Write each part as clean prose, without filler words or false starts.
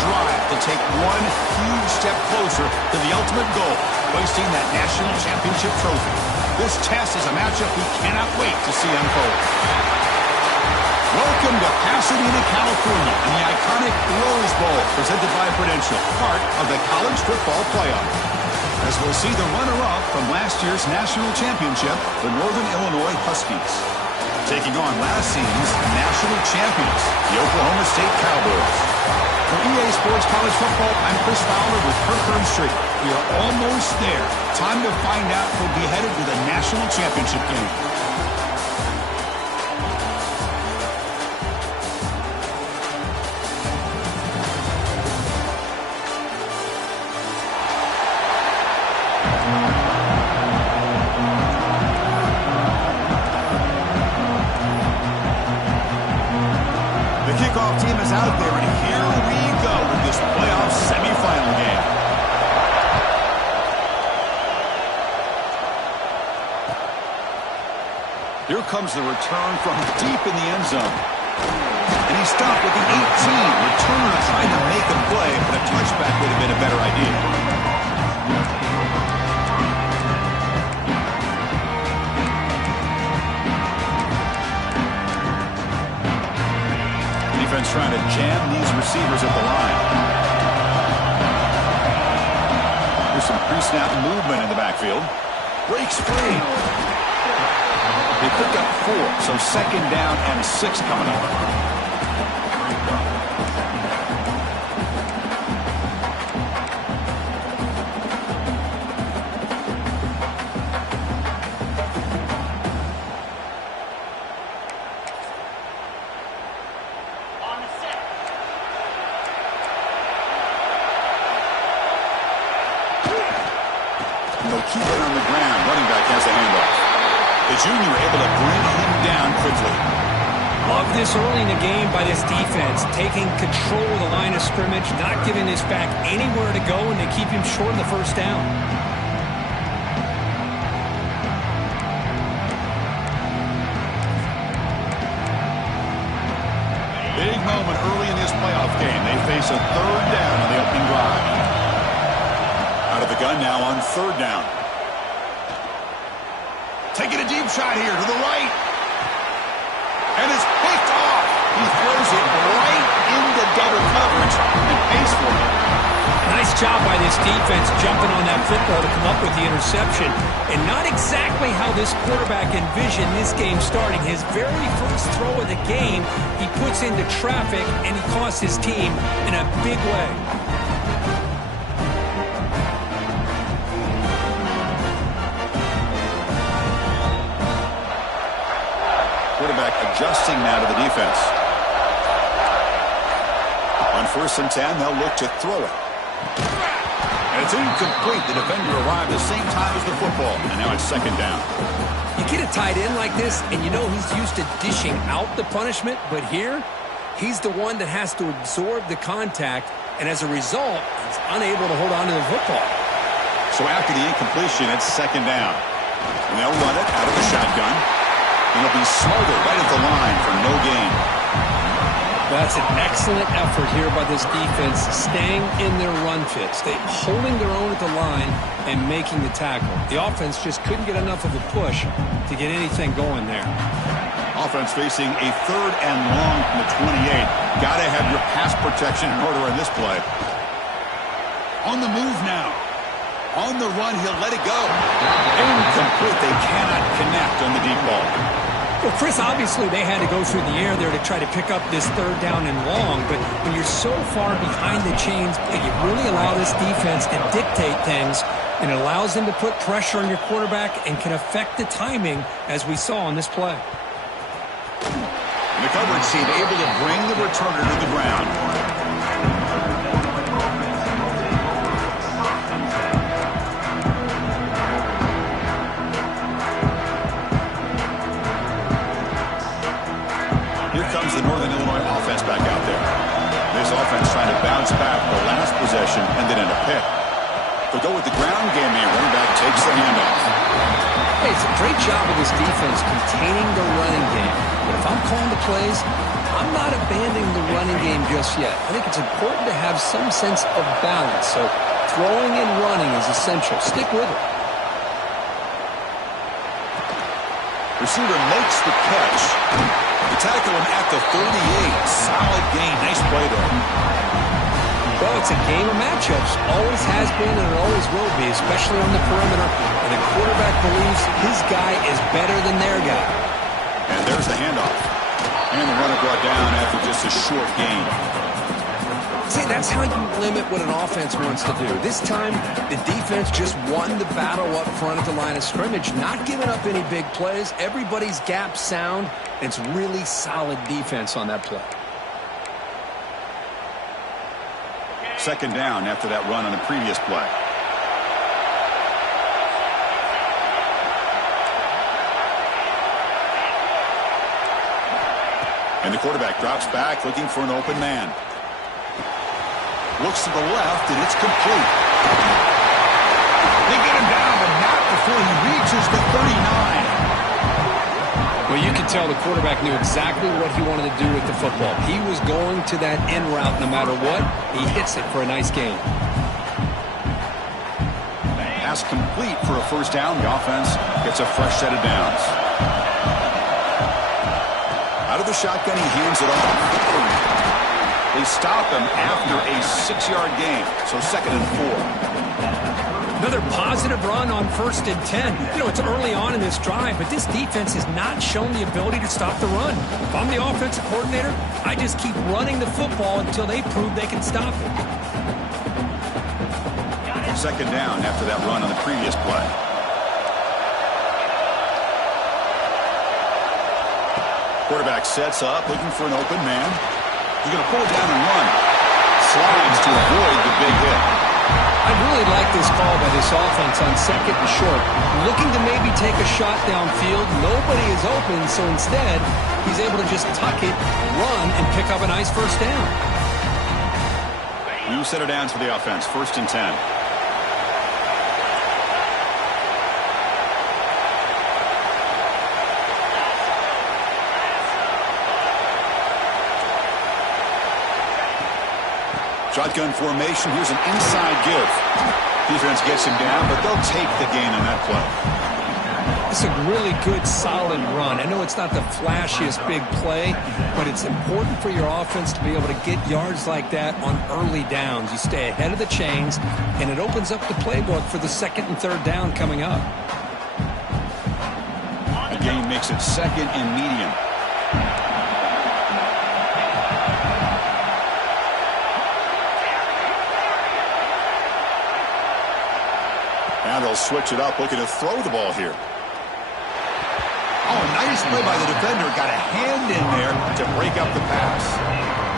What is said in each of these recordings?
drive to take one huge step closer to the ultimate goal, hoisting that national championship trophy. This test is a matchup we cannot wait to see unfold. Welcome to Pasadena, California, and the iconic Rose Bowl, presented by Prudential, part of the college football playoff. As we'll see the runner-up from last year's national championship, the Northern Illinois Huskies, taking on last season's national champions, the Oklahoma State Cowboys. For EA Sports College Football, I'm Chris Fowler with Kirk Herbstreit. We are almost there. Time to find out who'll be headed to the national championship game. The kickoff team is out there, and here we go with this playoff semifinal game. Here comes the return from deep in the end zone. And he stopped with the 18. Returner trying to make a play, but a touchback would have been a better idea. Defense trying to jam these receivers at the line. There's some pre-snap movement in the backfield. Breaks free. They pick up 4, so second down and 6 coming up. They'll keep it on the ground. Running back has a handoff. The junior able to bring him down quickly. Love this early in the game by this defense. Taking control of the line of scrimmage, not giving this back anywhere to go, and they keep him short of the first down. Big moment early in this playoff game. They face a third down on the opening drive. Out of the gun now on third down. Taking a deep shot here to the right. And it's picked off. He throws it right into double coverage and pays for it. Nice job by this defense jumping on that football to come up with the interception. And not exactly how this quarterback envisioned this game starting. His very first throw of the game, he puts into traffic, and he costs his team in a big way. Quarterback adjusting now to the defense. On 1st and 10, they'll look to throw it. And it's incomplete. The defender arrived at the same time as the football. And now it's second down. You get a tight end like this, and you know he's used to dishing out the punishment. But here, he's the one that has to absorb the contact. And as a result, he's unable to hold on to the football. So after the incompletion, it's second down. And they'll run it out of the shotgun. And he'll be smothered right at the line for no gain. That's an excellent effort here by this defense, staying in their run fit, holding their own at the line and making the tackle. The offense just couldn't get enough of a push to get anything going there. Offense facing a third and long from the 28. Got to have your pass protection in order on this play. On the move now. On the run, he'll let it go. Incomplete. They cannot connect on the deep ball. Well, Chris, obviously they had to go through the air there to try to pick up this third down and long, but when you're so far behind the chains, you really allow this defense to dictate things, and it allows them to put pressure on your quarterback and can affect the timing, as we saw on this play. The coverage team able to bring the returner to the ground. The Northern Illinois offense back out there. This offense trying to bounce back the last possession and then in a pick. They'll go with the ground game here. Running back takes the handoff. Hey, it's a great job of this defense containing the running game. But if I'm calling the plays, I'm not abandoning the running game just yet. I think it's important to have some sense of balance. So throwing and running is essential. Stick with it. Receiver makes the catch. They tackle him at the 38. Solid gain. Nice play there. Well, it's a game of matchups. Always has been and it always will be, especially on the perimeter. And the quarterback believes his guy is better than their guy. And there's the handoff. And the runner brought down after just a short gain. See, that's how you limit what an offense wants to do. This time, the defense just won the battle up front at the line of scrimmage, not giving up any big plays. Everybody's gap sound, and it's really solid defense on that play. Second down after that run on the previous play. And the quarterback drops back looking for an open man. Looks to the left, and it's complete. They get him down, but not before he reaches the 39. Well, you can tell the quarterback knew exactly what he wanted to do with the football. He was going to that in route no matter what. He hits it for a nice gain. Pass complete for a first down. The offense gets a fresh set of downs. Out of the shotgun, he hands it off. They stop him after a 6-yard gain, so 2nd and 4. Another positive run on 1st and 10. You know, it's early on in this drive, but this defense has not shown the ability to stop the run. If I'm the offensive coordinator, I just keep running the football until they prove they can stop it. 2nd down after that run on the previous play. Quarterback sets up, looking for an open man. He's going to pull it down and run. Slides to avoid the big hit. I really like this call by this offense on 2nd and short. Looking to maybe take a shot downfield. Nobody is open, so instead, he's able to just tuck it, run, and pick up a nice first down. New set of downs for the offense. 1st and 10. Shotgun formation. Here's an inside give. Defense gets him down, but they'll take the gain on that play. It's a really good, solid run. I know it's not the flashiest big play, but it's important for your offense to be able to get yards like that on early downs. You stay ahead of the chains, and it opens up the playbook for the 2nd and 3rd down coming up. The gain makes it 2nd and medium. Now they'll switch it up, looking to throw the ball here. Oh, nice play by the defender. Got a hand in there to break up the pass.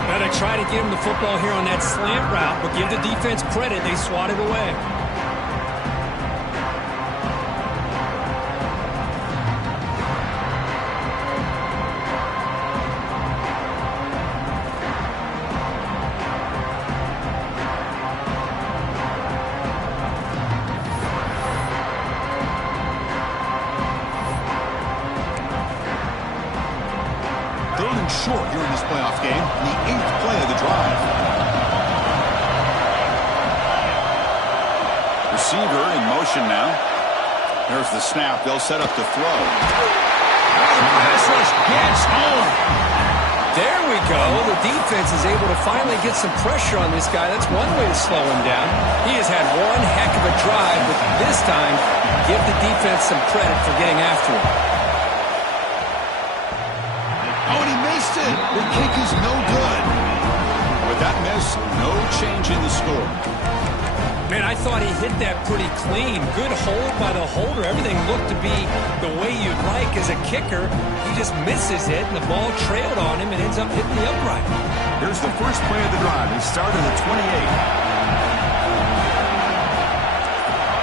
Now they try to get him the football here on that slant route, but give the defense credit. They swatted away. Short here in this playoff game, the 8th play of the drive. Receiver in motion now. There's the snap. They'll set up the throw. The pass rush gets home. There we go. The defense is able to finally get some pressure on this guy. That's one way to slow him down. He has had one heck of a drive, but this time, give the defense some credit for getting after him. Oh, and he missed it. The kick is no good. With that miss, no change in the score. Man, I thought he hit that pretty clean. Good hold by the holder. Everything looked to be the way you'd like as a kicker. He just misses it, and the ball trailed on him and ends up hitting the upright. Here's the first play of the drive. He started at 28.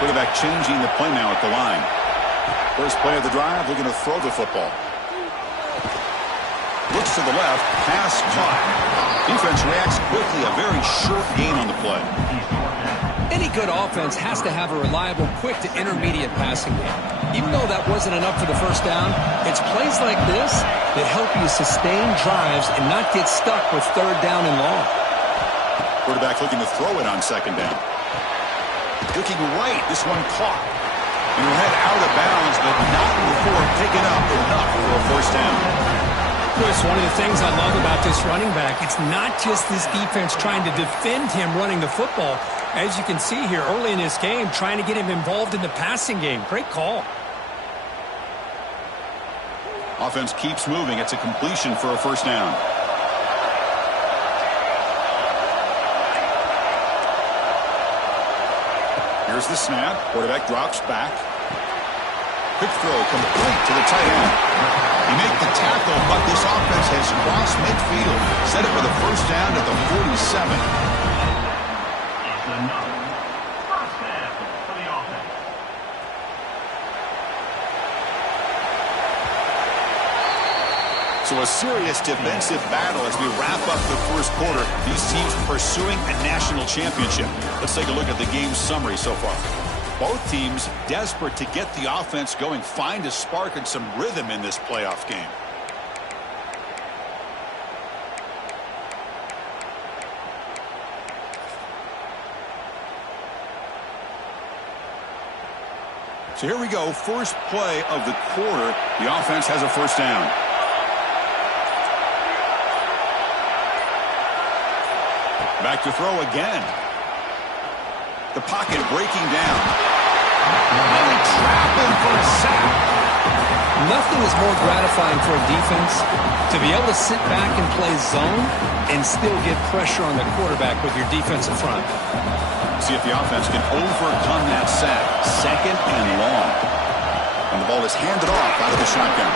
Quarterback changing the play now at the line. First play of the drive, looking to throw the football. Looks to the left, pass caught. Defense reacts quickly, a very short gain on the play. Any good offense has to have a reliable, quick to intermediate passing game. Even though that wasn't enough for the first down, it's plays like this that help you sustain drives and not get stuck with third down and long. Quarterback looking to throw it on second down. Looking right, this one caught. And he'll head out of bounds, but not before picking up enough for a first down. Chris, one of the things I love about this running back, it's not just this defense trying to defend him running the football. As you can see here early in this game, trying to get him involved in the passing game. Great call. Offense keeps moving. It's a completion for a first down. Here's the snap. Quarterback drops back. Quick throw complete to the tight end. You make the tackle, but this offense has crossed midfield. Set it for the first down at the 47. So a serious defensive battle as we wrap up the first quarter. These teams pursuing a national championship. Let's take a look at the game summary so far. Both teams desperate to get the offense going, find a spark and some rhythm in this playoff game. So here we go, first play of the quarter. The offense has a first down. Back to throw again. The pocket breaking down. And they trap him for a sack. Nothing is more gratifying for a defense to be able to sit back and play zone and still get pressure on the quarterback with your defensive front. See if the offense can overcome that sack. Second and long. And the ball is handed off out of the shotgun.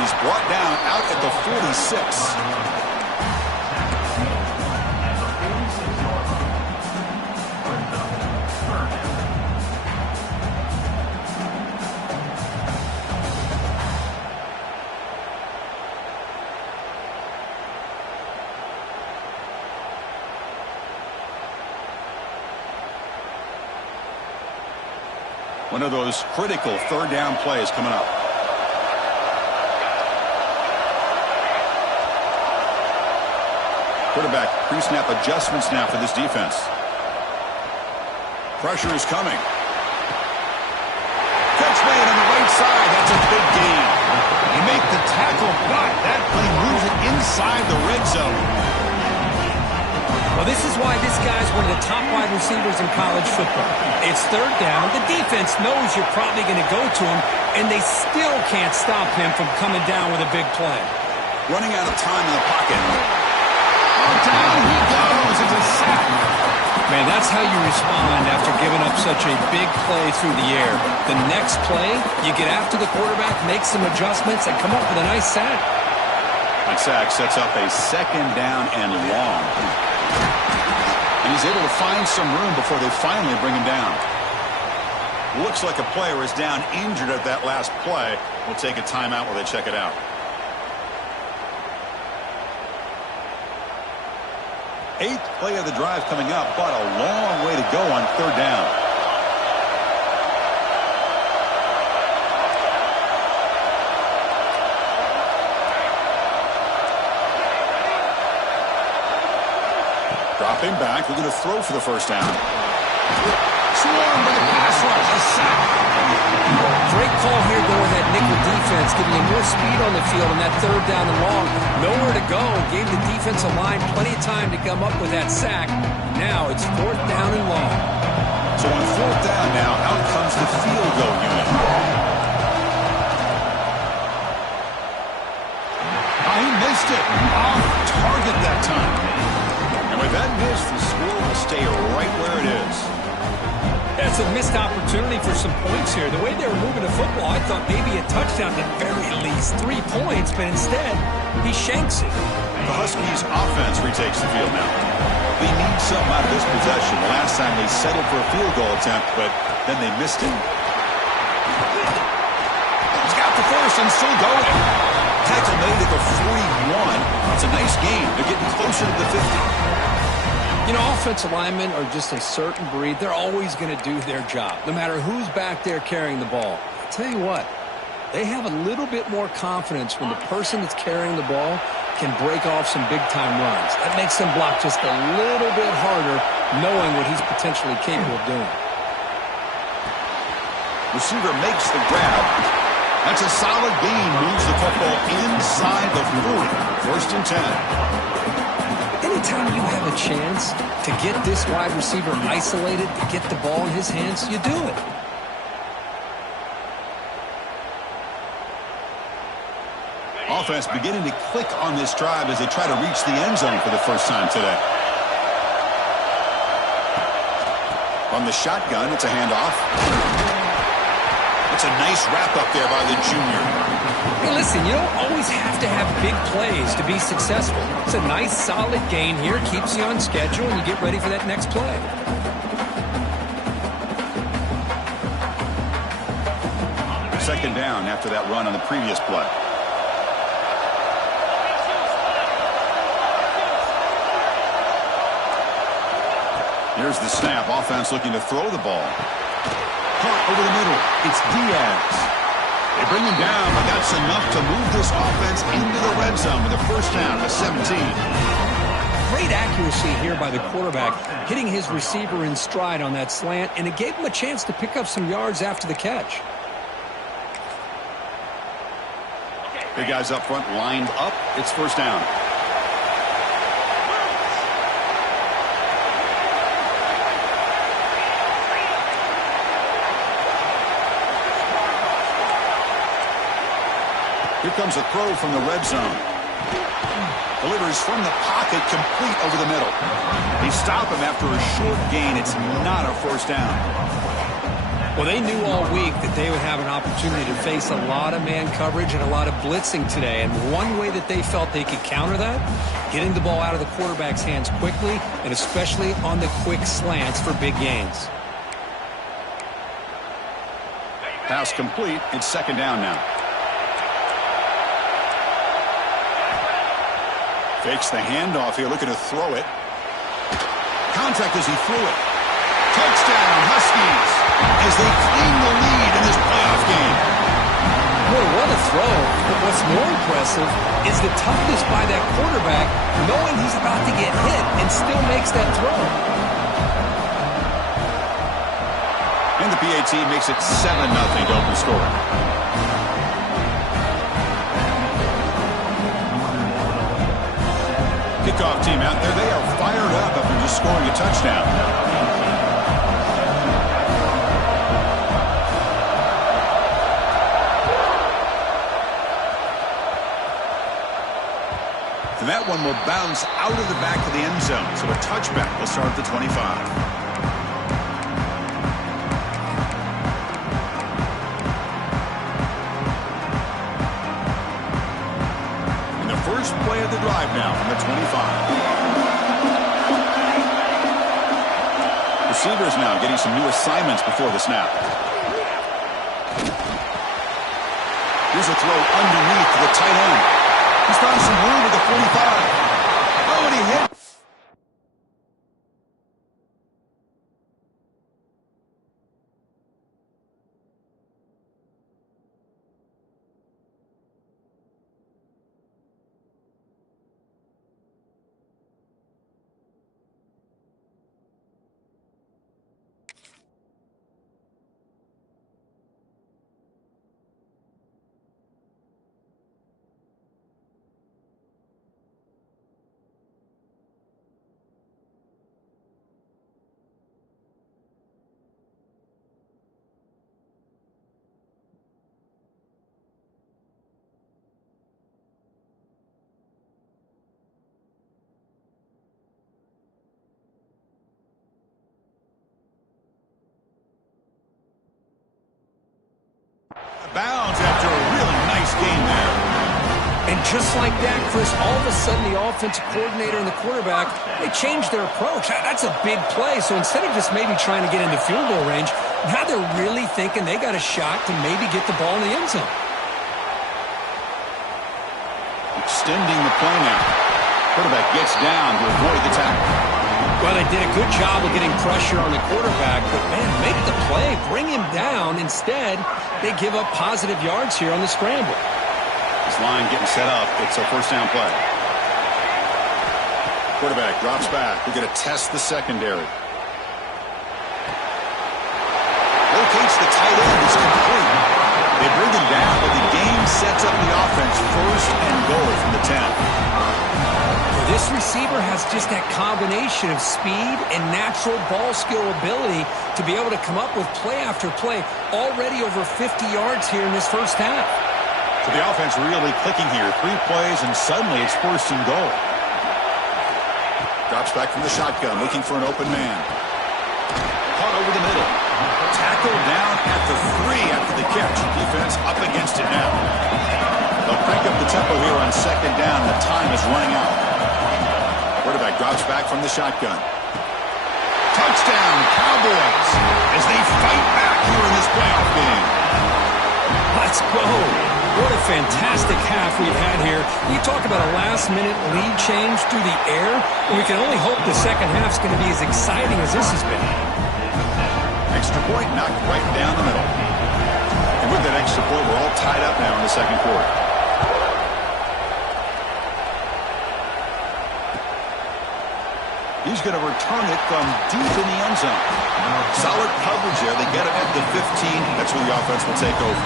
He's brought down out at the 46. One of those critical third down plays coming up. Quarterback pre-snap adjustments now for this defense. Pressure is coming. Catch made on the right side. That's a big gain. You make the tackle, but that play moves it inside the red zone. Well, this is why this guy's one of the top wide receivers in college football. It's third down. The defense knows you're probably going to go to him, and they still can't stop him from coming down with a big play. Running out of time in the pocket. Oh, down he goes. It's a sack. Man, that's how you respond after giving up such a big play through the air. The next play, you get after the quarterback, make some adjustments, and come up with a nice sack. That sack sets up a second down and long. And he's able to find some room before they finally bring him down. Looks like a player is down injured at that last play. We'll take a timeout while they check it out. Eighth play of the drive coming up, but a long way to go on third down. Dropping back, looking to throw for the first down. Swarmed by the pass rush, a sack. Great call here, though, with that nickel defense, giving you more speed on the field on that third down and long. Nowhere to go. Gave the defensive line plenty of time to come up with that sack. Now it's fourth down and long. So on fourth down now, out comes the field goal unit. He missed it. Off target that time. And with that miss, the score will stay right where it is. That's a missed opportunity for some points here. The way they were moving the football, I thought maybe a touchdown at very least 3 points, but instead, he shanks it. The Huskies offense retakes the field now. They need something out of this possession. The last time they settled for a field goal attempt, but then they missed it. He's got the first and still going. Tackle made at the 41. It's a nice game. They're getting closer to the 50. You know, offensive linemen are just a certain breed. They're always going to do their job, no matter who's back there carrying the ball. Tell you what, they have a little bit more confidence when the person that's carrying the ball can break off some big-time runs. That makes them block just a little bit harder, knowing what he's potentially capable of doing. Receiver makes the grab. That's a solid gain. Moves the football inside the 40. First and 10. Anytime you have a chance to get this wide receiver isolated, to get the ball in his hands, you do it. Offense beginning to click on this drive as they try to reach the end zone for the first time today. On the shotgun, it's a handoff. It's a nice wrap-up there by the junior. Hey, listen, you don't always have to have big plays to be successful. It's a nice, solid gain here. Keeps you on schedule, and you get ready for that next play. Second down after that run on the previous play. Here's the snap. Offense looking to throw the ball. Caught over the middle. It's Diaz. They bring him down, but that's enough to move this offense into the red zone with a first down at 17. Great accuracy here by the quarterback, hitting his receiver in stride on that slant, and it gave him a chance to pick up some yards after the catch. Big guys up front lined up. It's first down. Here comes a throw from the red zone. Delivers from the pocket, complete over the middle. They stop him after a short gain. It's not a first down. Well, they knew all week that they would have an opportunity to face a lot of man coverage and a lot of blitzing today. And one way that they felt they could counter that, getting the ball out of the quarterback's hands quickly, and especially on the quick slants for big gains. Pass complete. It's second down now. Fakes the handoff here, looking to throw it. Contact as he threw it. Touchdown, Huskies, as they claim the lead in this playoff game. Boy, what a throw. But what's more impressive is the toughness by that quarterback, knowing he's about to get hit and still makes that throw. And the PAT makes it 7-0 to open scoring. Kickoff team out there. They are fired up after just scoring a touchdown. And that one will bounce out of the back of the end zone. So a touchback will start at the 25. First play of the drive now from the 25. Receivers now getting some new assignments before the snap. Here's a throw underneath to the tight end. He's found some room at the 45. Oh, and he hit. Bounds after a really nice gain there. And just like that, Chris, all of a sudden the offensive coordinator and the quarterback, they changed their approach. That's a big play. So instead of just maybe trying to get into field goal range, now they're really thinking they got a shot to maybe get the ball in the end zone. Extending the play now. Quarterback gets down to avoid the tackle. Well, they did a good job of getting pressure on the quarterback, but, man, make the play, bring him down. Instead, they give up positive yards here on the scramble. This line getting set up. It's a first down play. Quarterback drops back. We're going to test the secondary. Locates the tight end. It's complete. They bring him down, but the game sets up the offense first and goal from the 10. This receiver has just that combination of speed and natural ball skill ability to be able to come up with play after play, already over 50 yards here in this first half. So the offense really clicking here. 3 plays, and suddenly it's first and goal. Drops back from the shotgun, looking for an open man. Caught over the middle. Tackled down at the 3 after the catch. Defense up against it now. They'll crank up the tempo here on second down. The time is running out. Quarterback drops back from the shotgun. Touchdown, Cowboys, as they fight back here in this playoff game. Let's go. What a fantastic half we've had here. You talk about a last-minute lead change through the air, and we can only hope the second half's going to be as exciting as this has been. Extra point knocked right down the middle. And with that extra point, we're all tied up now in the second quarter. He's going to return it from deep in the end zone. Solid coverage there. They get it at the 15. That's where the offense will take over.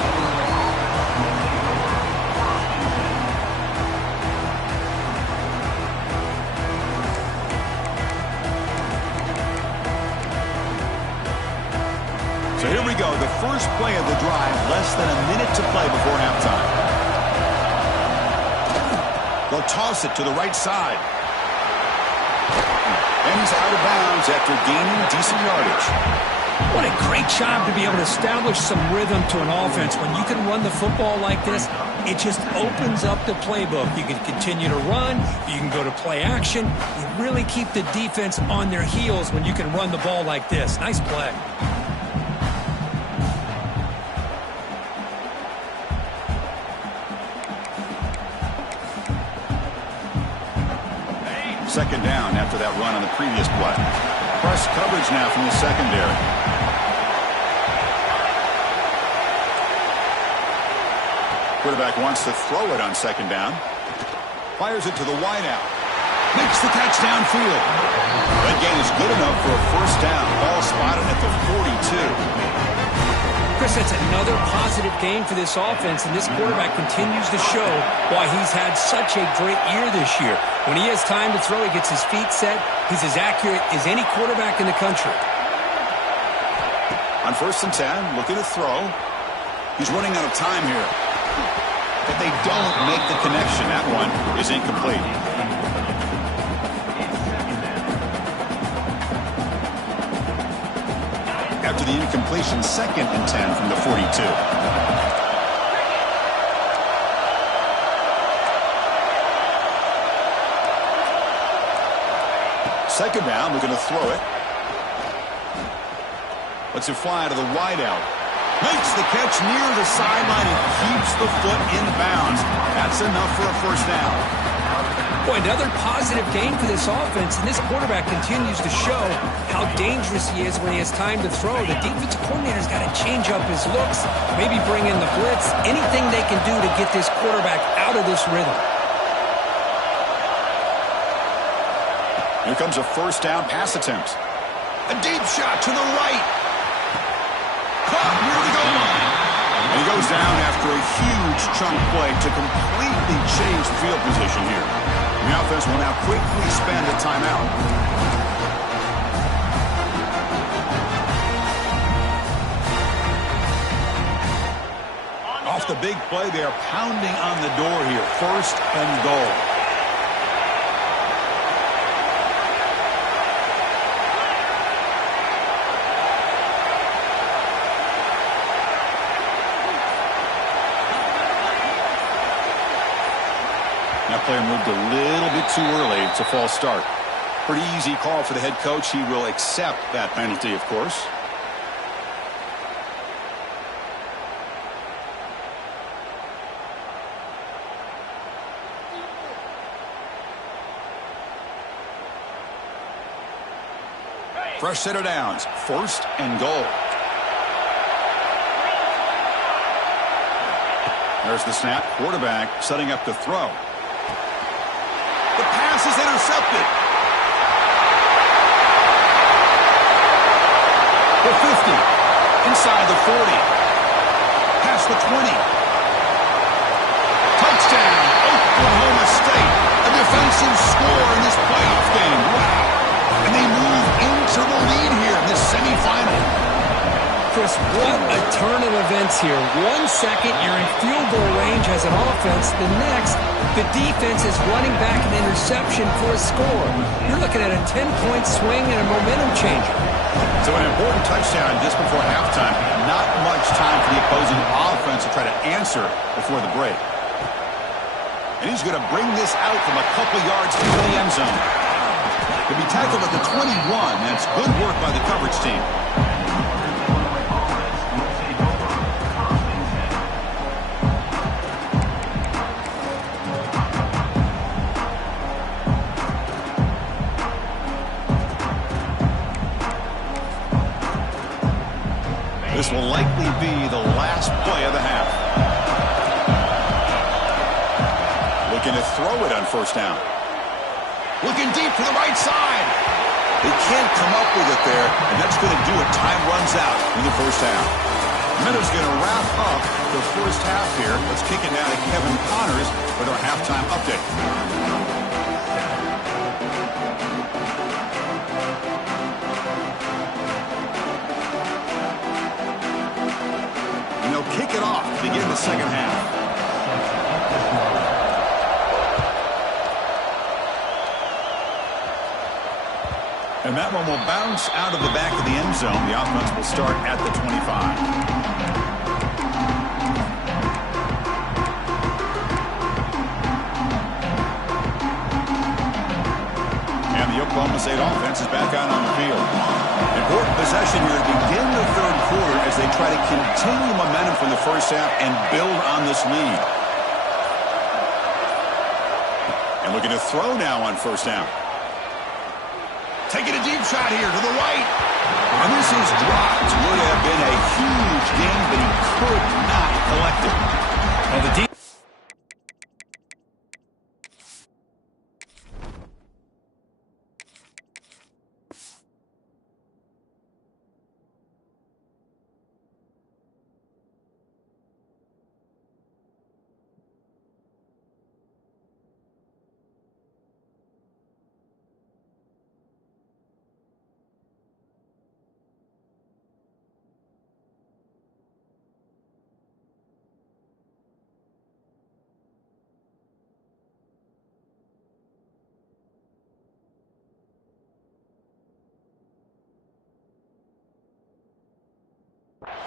So here we go. The first play of the drive. Less than a minute to play before halftime. They'll toss it to the right side. And he's out of bounds after gaining decent yardage. What a great job to be able to establish some rhythm to an offense. When you can run the football like this, it just opens up the playbook. You can continue to run. You can go to play action. You really keep the defense on their heels when you can run the ball like this. Nice play. Second down after that run on the previous play. Press coverage now from the secondary. Quarterback wants to throw it on second down. Fires it to the wideout. Makes the catch downfield. That gain is good enough for a first down. Ball spotted at the 42. Chris, that's another positive game for this offense, and this quarterback continues to show why he's had such a great year this year. When he has time to throw, he gets his feet set. He's as accurate as any quarterback in the country. On first and 10, looking to throw. He's running out of time here. But they don't make the connection. That one is incomplete. After the incompletion, second and 10 from the 42. Second down, looking to throw it. Lets it fly to the wideout. Makes the catch near the sideline and keeps the foot in bounds. That's enough for a first down. Boy, another positive game for this offense, and this quarterback continues to show how dangerous he is when he has time to throw. The defensive coordinator's got to change up his looks, maybe bring in the blitz, anything they can do to get this quarterback out of this rhythm. Here comes a first down pass attempt. A deep shot to the right. Caught near the goal line. And he goes down after a huge chunk play to completely change the field position here. The offense will now quickly spend a timeout. Off the big play, they are pounding on the door here. First and goal. That player moved a little bit too early. It's a false start. Pretty easy call for the head coach. He will accept that penalty, of course. Fresh set of downs. 1st and goal. There's the snap. Quarterback setting up to throw. The pass is intercepted. The 50. Inside the 40. Past the 20. Touchdown, Oklahoma State. A defensive score in this playoff game. Wow. And they move into the lead here in this semifinal. Chris, what a turn of events here. 1 second, you're in field goal range as an offense. The next, the defense is running back an interception for a score. You're looking at a 10-point swing and a momentum changer. So an important touchdown just before halftime. Not much time for the opposing offense to try to answer before the break. And he's going to bring this out from a couple yards into the end zone. He'll be tackled at the 21. That's good work by the coverage team. This will likely be the last play of the half. Looking to throw it on 1st down. Looking deep to the right side. They can't come up with it there, and that's going to do it. Time runs out in the 1st half. Minutes going to wrap up the 1st half here. Let's kick it down to Kevin Connors with our halftime update. Kick it off to begin the 2nd half. And that one will bounce out of the back of the end zone. The offense will start at the 25. And the Oklahoma State offense is back out on the field. Important possession here to begin the 3rd quarter as they try to continue momentum from the 1st half and build on this lead. And looking to throw now on 1st down. Taking a deep shot here to the right. And this is dropped. Would have been a huge gain, but he could not collect it. Well, the deep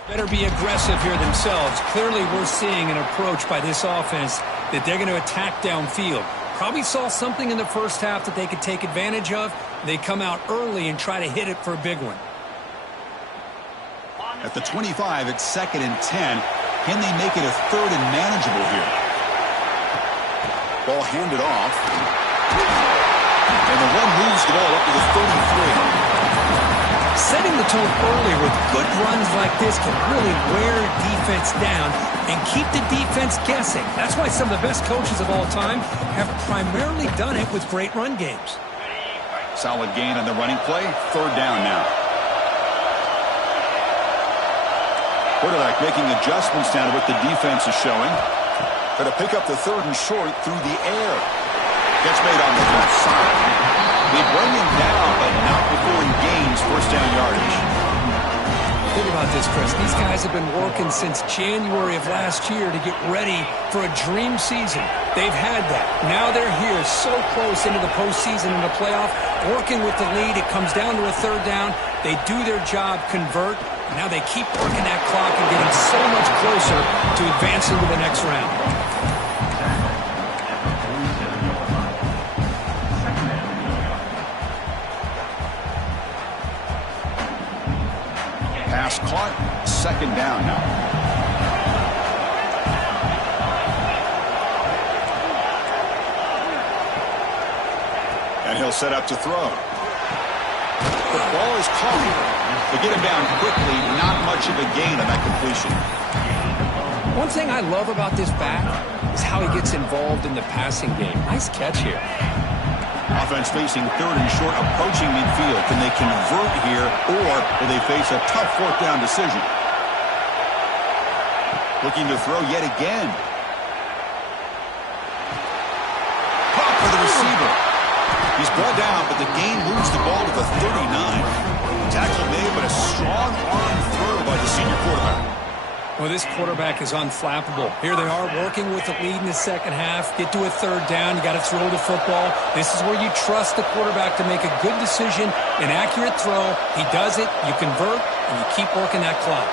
better be aggressive here themselves. Clearly, we're seeing an approach by this offense that they're going to attack downfield. Probably saw something in the 1st half that they could take advantage of. They come out early and try to hit it for a big one. At the 25, it's 2nd and 10. Can they make it a 3rd and manageable here? Ball handed off. And the one moves the ball up to the 33. Setting the tone early with good runs like this can really wear defense down and keep the defense guessing. That's why some of the best coaches of all time have primarily done it with great run games. Solid gain on the running play. 3rd down now. Quarterback making adjustments down to what the defense is showing. Going to pick up the 3rd and short through the air. Gets made on the left side. They bring him down, but not before he gains 1st down yardage. Think about this, Chris. These guys have been working since January of last year to get ready for a dream season. They've had that. Now they're here so close into the postseason and the playoff, working with the lead. It comes down to a 3rd down. They do their job, convert. Now they keep working that clock and getting so much closer to advancing to the next round. Pass caught. 2nd down now. And he'll set up to throw. The Ball is caught. They get him down quickly. Not much of a gain on that completion. One thing I love about this back is how he gets involved in the passing game. Nice catch here. Offense facing third and short, approaching midfield. Can they convert here, or will they face a tough fourth down decision? Looking to throw yet again. Caught for the receiver. He's brought down, but the gain moves the ball to the 39. Tackle made, but a strong arm throw by the senior quarterback. Well, this quarterback is unflappable. Here they are working with the lead in the second half. Get to a third down. You got to throw the football. This is where you trust the quarterback to make a good decision, an accurate throw. He does it, you convert, and you keep working that clock.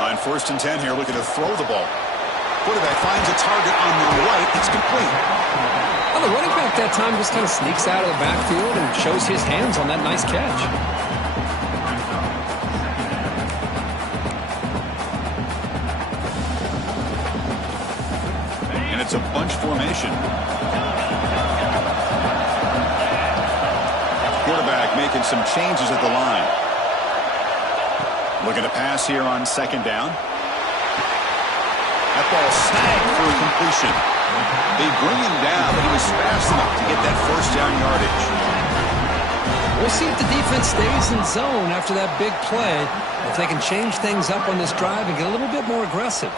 On 1st and 10 here, looking to throw the ball. Quarterback finds a target on the right. It's complete. Well, the running back that time just kind of sneaks out of the backfield and shows his hands on that nice catch. It's a bunch formation. Quarterback making some changes at the line. Looking to pass here on 2nd down. That ball snagged for a completion. They bring him down, but he was fast enough to get that 1st down yardage. We'll see if the defense stays in zone after that big play, if they can change things up on this drive and get a little bit more aggressive.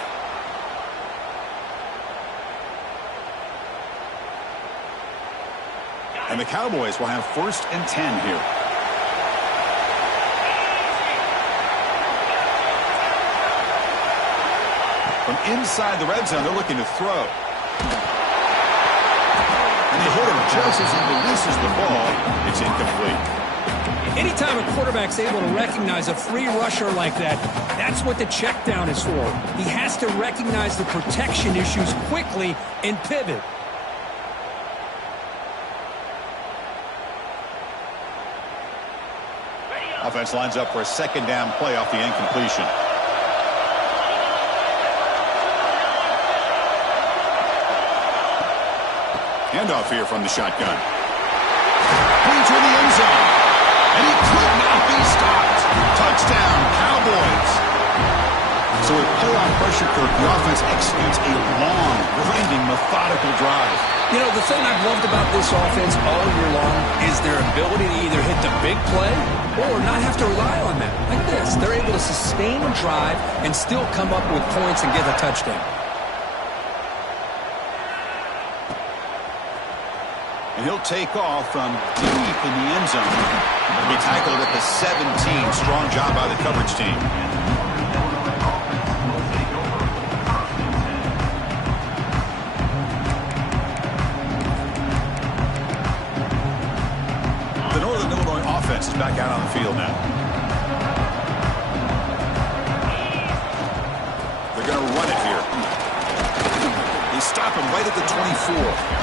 And the Cowboys will have 1st and 10 here. From inside the red zone, they're looking to throw. And they hit him just as he releases the ball. It's incomplete. Anytime a quarterback's able to recognize a free rusher like that, that's what the check down is for. He has to recognize the protection issues quickly and pivot. Offense lines up for a 2nd down play off the incompletion. Handoff here from the shotgun. Into the end zone. And he could not be stopped. Touchdown, Cowboys. So with playoff pressure, Kirk, the offense executes a long, grinding, methodical drive. You know, the thing I've loved about this offense all year long is their ability to either hit the big play or not have to rely on that. Like this, they're able to sustain a drive and still come up with points and get a touchdown. And he'll take off from deep in the end zone. He'll be tackled at the 17. Strong job by the coverage team. The Northern Illinois offense is back out on the field now. They're going to run it here. They stop him right at the 24.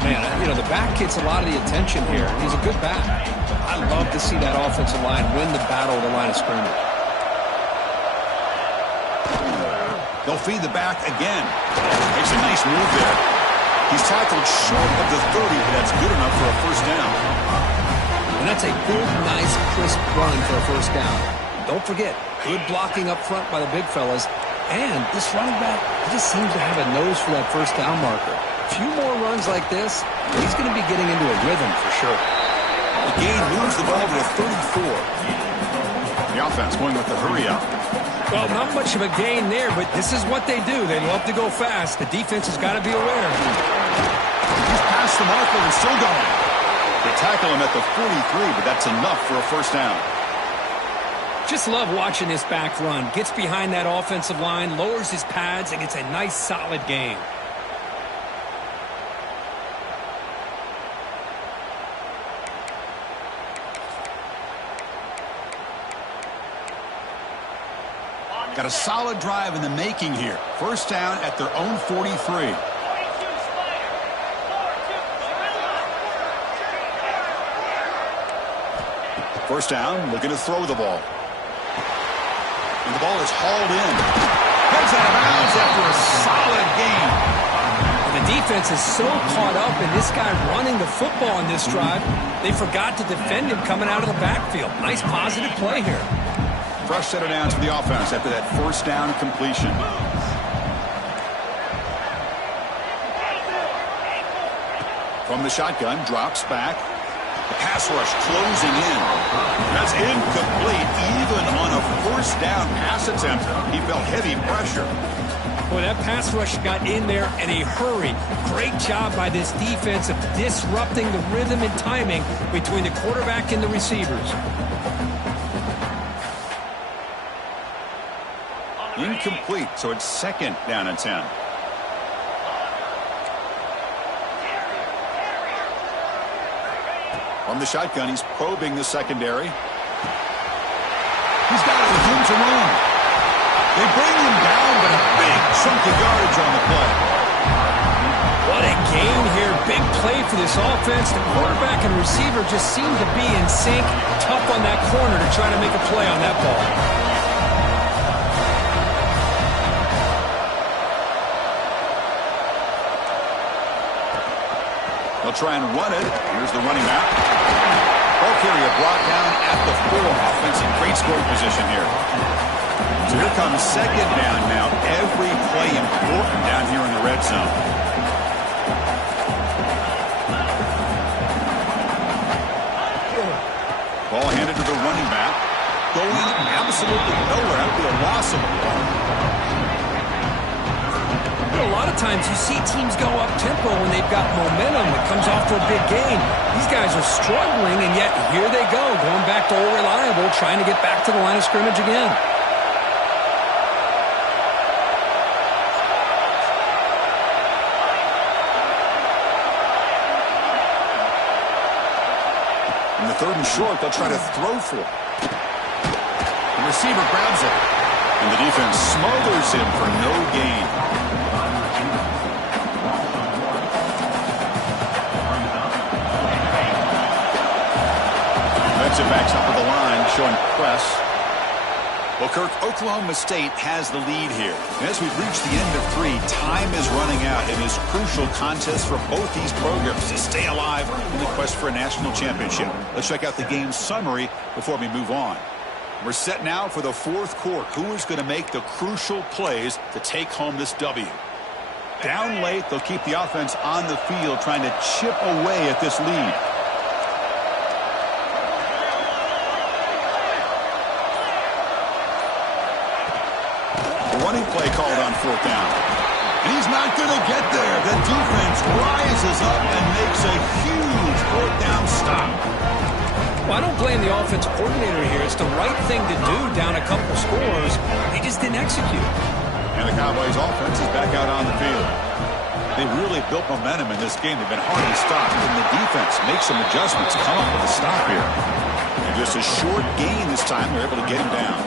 Man, you know, the back gets a lot of the attention here. He's a good back. I love to see that offensive line win the battle of the line of scrimmage. They'll feed the back again. Makes a nice move there. He's tackled short of the 30, but that's good enough for a 1st down. And that's a good, nice, crisp run for a 1st down. Don't forget, good blocking up front by the big fellas. And this running back, he just seems to have a nose for that 1st down marker. A few more runs like this, he's going to be getting into a rhythm for sure. The gain moves the ball to the 34. The offense going with the hurry up. Well, not much of a gain there, but this is what they do. They love to go fast. The defense has got to be aware. He's past the marker and still going. They tackle him at the 43, but that's enough for a 1st down. Just love watching this back run. Gets behind that offensive line, lowers his pads, and gets a nice, solid gain. Got a solid drive in the making here. 1st down at their own 43. First down, looking to throw the ball. And the ball is hauled in. Heads out of bounds after a solid gain. And the defense is so caught up in this guy running the football on this drive, they forgot to defend him coming out of the backfield. Nice positive play here. Fresh set of downs for the offense after that first down completion. From the shotgun, drops back. The pass rush closing in. That's incomplete. Even on a first down pass attempt, he felt heavy pressure. Boy, that pass rush got in there in a hurry. Great job by this defense of disrupting the rhythm and timing between the quarterback and the receivers. Incomplete, so it's second down and 10. From the shotgun, he's probing the secondary. He's got it with room to run. They bring him down, but a big chunk of yardage on the play. What a game here. Big play for this offense. The quarterback and receiver just seem to be in sync. Tough on that corner to try to make a play on that ball. They'll try and run it. Here's the running back. Ball carrier brought down at the 4. Offensive great scoring position here. So here comes second down now. Every play important down here in the red zone. Ball handed to the running back. Going absolutely nowhere. That would be a loss of the ball. A lot of times you see teams go up-tempo when they've got momentum that comes off to a big gain. These guys are struggling, and yet here they go, going back to old reliable, trying to get back to the line of scrimmage again. In the third and short, they'll try to throw for it. The receiver grabs it, and the defense smothers him for no gain. Defensive backs up at the line, showing press. Well, Kirk, Oklahoma State has the lead here. And as we've reached the end of 3, time is running out in this crucial contest for both these programs to stay alive in the quest for a national championship. Let's check out the game summary before we move on. We're set now for the fourth quarter. Who is going to make the crucial plays to take home this W? Down late, they'll keep the offense on the field trying to chip away at this lead. Running play called on fourth down. And he's not going to get there. The defense rises up and makes a huge fourth down stop. Well, I don't blame the offense coordinator here. It's the right thing to do down a couple scores. They just didn't execute. And the Cowboys offense is back out on the field. They really built momentum in this game. They've been hard to stop. And the defense makes some adjustments, come up with a stop here. And just a short gain this time, they're able to get him down.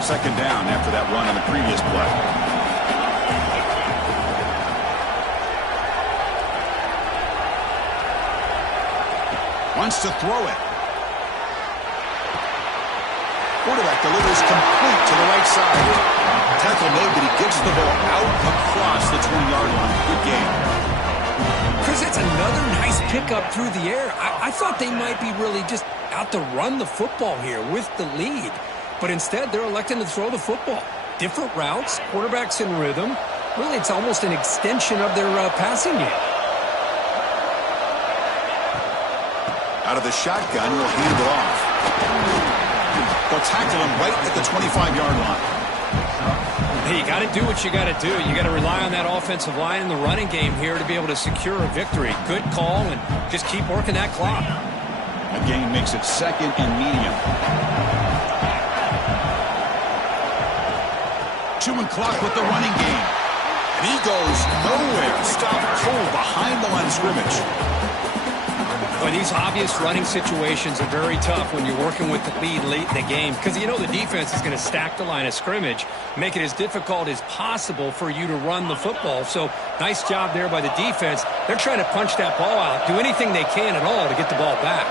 Second down after that run on the previous play. Wants to throw it. Quarterback delivers complete to the right side. Tackle made, but he gets the ball out across the 20-yard line. Good game. Chris, it's another nice pickup through the air. I thought they might be really just out to run the football here with the lead. But instead, they're electing to throw the football. Different routes, quarterbacks in rhythm. Really, it's almost an extension of their passing game. Out of the shotgun, he'll hand it off. They'll tackle him right at the 25-yard line. Hey, you got to do what you got to do. You got to rely on that offensive line in the running game here to be able to secure a victory. Good call, and just keep working that clock. The game makes it second and medium. Chewing clock with the running game. And he goes nowhere. Stopped cold behind the line of scrimmage. Well, these obvious running situations are very tough when you're working with the lead late in the game because you know the defense is going to stack the line of scrimmage, make it as difficult as possible for you to run the football. So nice job there by the defense. They're trying to punch that ball out, do anything they can at all to get the ball back.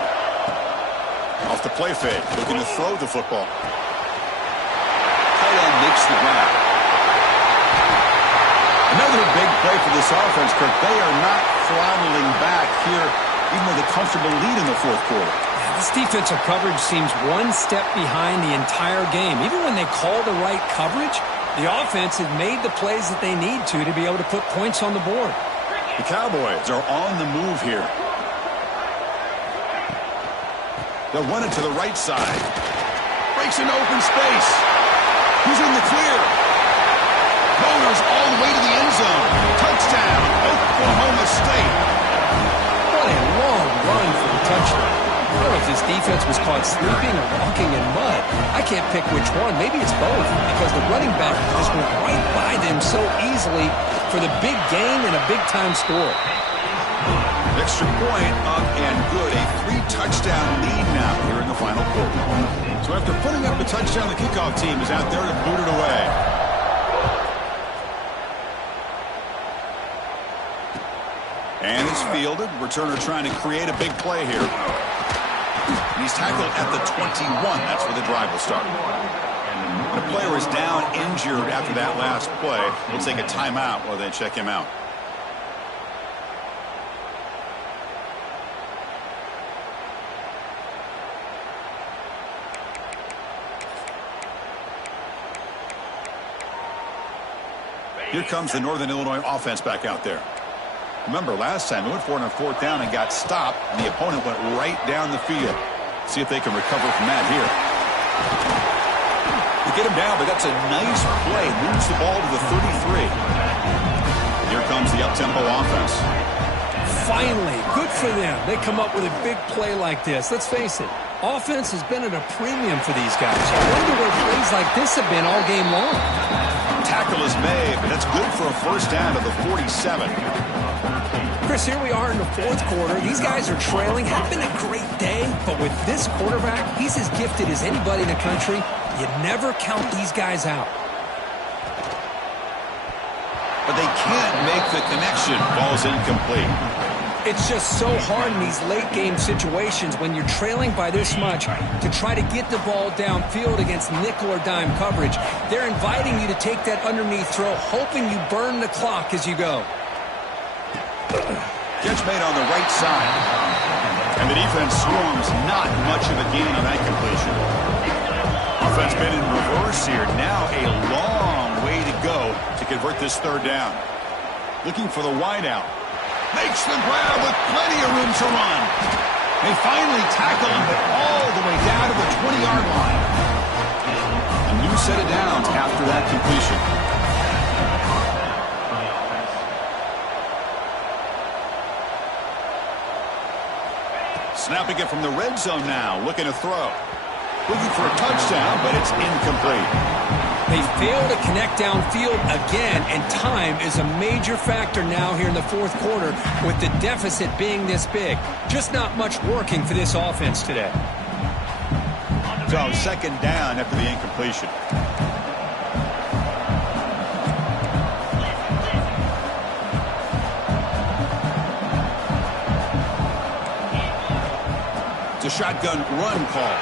Off the play fake, looking to throw the football. Makes the grab. Another big play for this offense, Kirk. They are not throttling back here, even with a comfortable lead in the fourth quarter. Yeah, this defensive coverage seems one step behind the entire game. Even when they call the right coverage, the offense has made the plays that they need to be able to put points on the board. The Cowboys are on the move here. They'll run it to the right side. Breaks into open space. He's in the clear. Motors all the way to the end zone. Touchdown, Oklahoma State. What a long run for the touchdown. I don't know if this defense was caught sleeping or walking in mud. I can't pick which one. Maybe it's both, because the running back just went right by them so easily for the big gain and a big-time score. Extra point up and good. A 3-touchdown lead now here in the final quarter. So after putting up the touchdown, the kickoff team is out there to boot it away. And it's fielded. Returner trying to create a big play here. He's tackled at the 21. That's where the drive will start. The player is down injured after that last play. We'll take a timeout while they check him out. Here comes the Northern Illinois offense back out there. Remember, last time they went for it on fourth down and got stopped, and the opponent went right down the field. See if they can recover from that here. They get him down, but that's a nice play. Moves the ball to the 33. Here comes the up-tempo offense. Finally, good for them. They come up with a big play like this. Let's face it, offense has been at a premium for these guys. I wonder where plays like this have been all game long. Tackle is made, but that's good for a first down to the 47. Chris, here we are in the fourth quarter. These guys are trailing. Had been a great day, but with this quarterback, he's as gifted as anybody in the country. You never count these guys out. But they can't make the connection. Ball's incomplete. It's just so hard in these late-game situations when you're trailing by this much to try to get the ball downfield against nickel or dime coverage. They're inviting you to take that underneath throw, hoping you burn the clock as you go. Catch made on the right side. And the defense swarms not much of a gain on that completion. Offense been in reverse here. Now a long way to go to convert this third down. Looking for the wideout. Makes the grab with plenty of room to run. They finally tackle him, but all the way down to the 20-yard line. A new set of downs after that completion. Snapping it from the red zone now, looking to throw. Looking for a touchdown, but it's incomplete. They fail to connect downfield again, and time is a major factor now here in the fourth quarter with the deficit being this big. Just not much working for this offense today. So second down after the incompletion. It's a shotgun run call.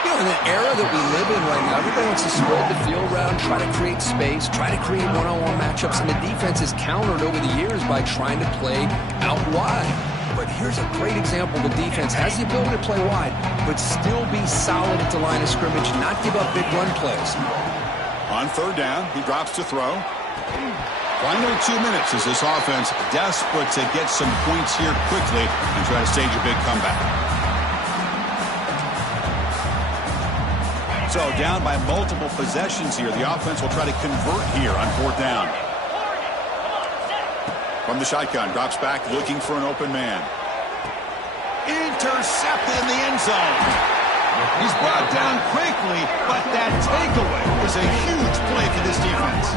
You know, in the era that we live in right now, everybody wants to spread the field around, try to create space, try to create one-on-one matchups, and the defense is countered over the years by trying to play out wide. But here's a great example. The defense has the ability to play wide, but still be solid at the line of scrimmage, not give up big run plays. On third down, he drops to throw. Final 2 minutes as this offense desperate to get some points here quickly and try to stage a big comeback. So down by multiple possessions here. The offense will try to convert here on fourth down. From the shotgun, drops back looking for an open man. Intercepted in the end zone. He's brought down quickly, but that takeaway is a huge play for this defense.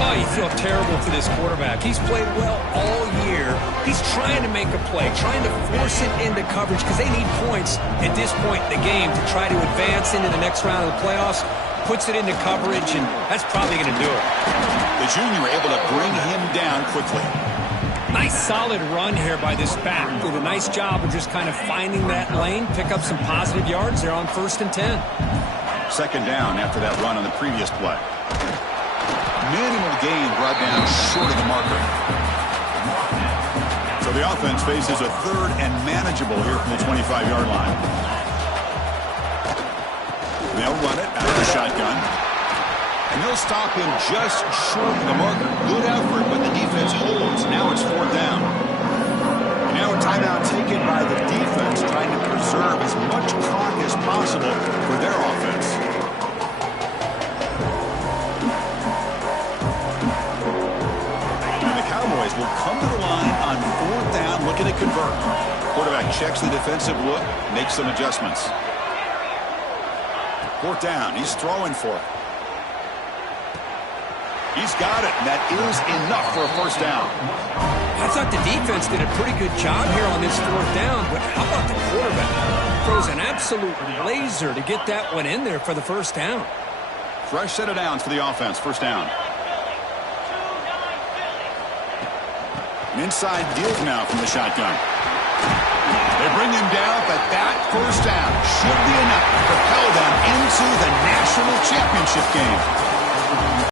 Oh, you feel terrible for this quarterback. He's played well all year. He's trying to make a play, trying to force it into coverage because they need points at this point in the game to try to advance into the next round of the playoffs. Puts it into coverage, and that's probably going to do it. The junior able to bring him down quickly. Nice solid run here by this back. Did a nice job of just kind of finding that lane, pick up some positive yards there on 1st and 10. Second down after that run on the previous play. minimal gain brought down short of the marker. So the offense faces a third and manageable here from the 25-yard line. They'll run it out of the shotgun. And they'll stop him just short of the marker. Good effort, but the defense holds. Now it's 4th down. And now a timeout taken by the defense, trying to preserve as much clock as possible for their offense. And the Cowboys will come to the line on 4th down, looking to convert. Quarterback checks the defensive look, makes some adjustments. 4th down, he's throwing for it. He's got it, and that is enough for a 1st down. I thought the defense did a pretty good job here on this 4th down, but how about the quarterback? Throws an absolute laser to get that one in there for the 1st down. Fresh set of downs for the offense, 1st down. An inside deal now from the shotgun. They bring him down, but that 1st down should be enough to propel them into the national championship game.